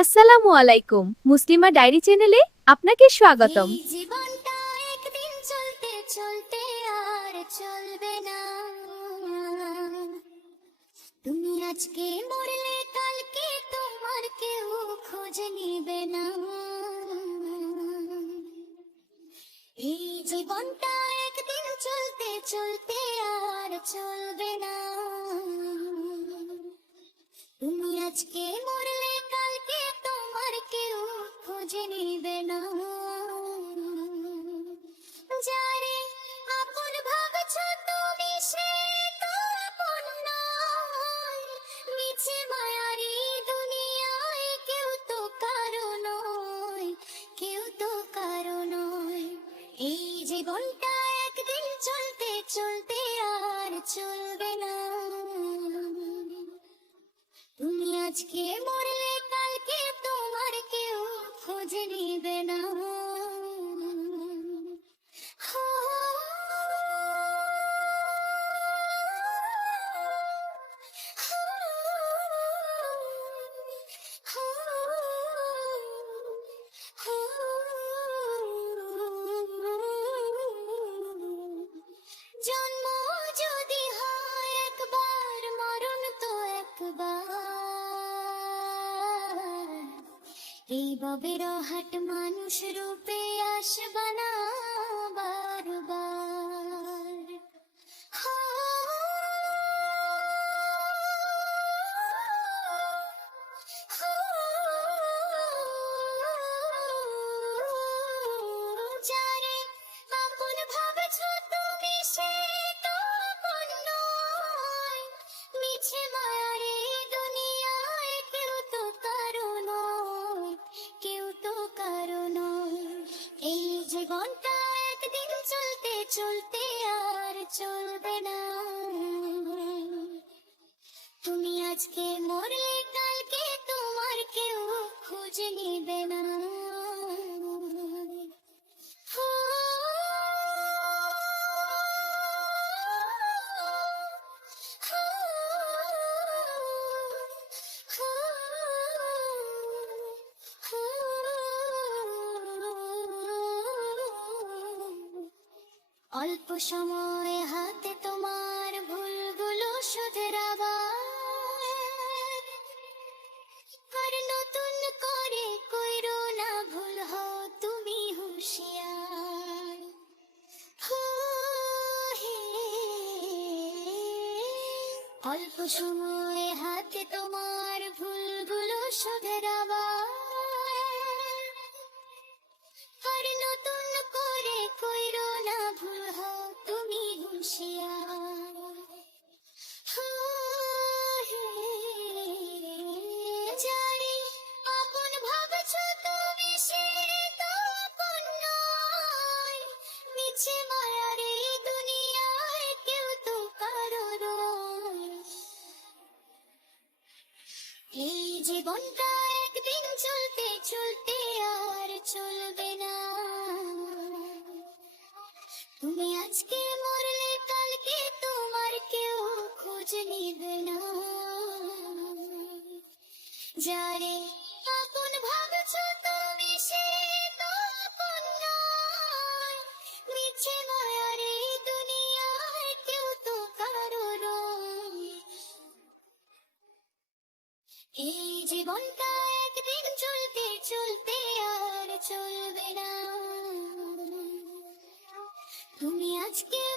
আসসালামু আলাইকুম, মুসলিমা ডায়েরি চ্যানেলে আপনাকে স্বাগতম। আর তুমি আজকে মরলে, কালকে তোমার কেউ খোঁজ নিবে না। এই জীবনটা একদিন চলতে চলতে আর চলবে না। জীবনটা একদিন চলতে চলতে আর চলবে না। তুমি আজকে মরলে, কালকে তোমার কেউ খোঁজ নিবে না। এই ববের হাট মানুষ রূপে আসবা তো এই জীবনটা একদিন চলতে চলতে আর চলবে না। তুমি আজকে মরলে অল্প সময়ে হাতে তোমার ভুলগুলো শুধরাবার আর নতুন করে কইরো না ভুল হও তুমি হুঁশিয়ার। অল্প সময়ে হাতে তোমার ভুলগুলো শুধরাবার জীবনটা একদিন চলতে চলতে আর চলবে না। তুমি আজকে মরলে কালকে তোমার কেউ খোঁজ নিবে না। যারে জীবনটা একদিন চলতে চলতে আর চলবে না। তুমি আজকে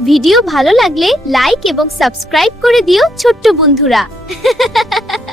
ভিডিও ভালো লাগলে লাইক এবং সাবস্ক্রাইব করে দিও ছোট্ট বন্ধুরা।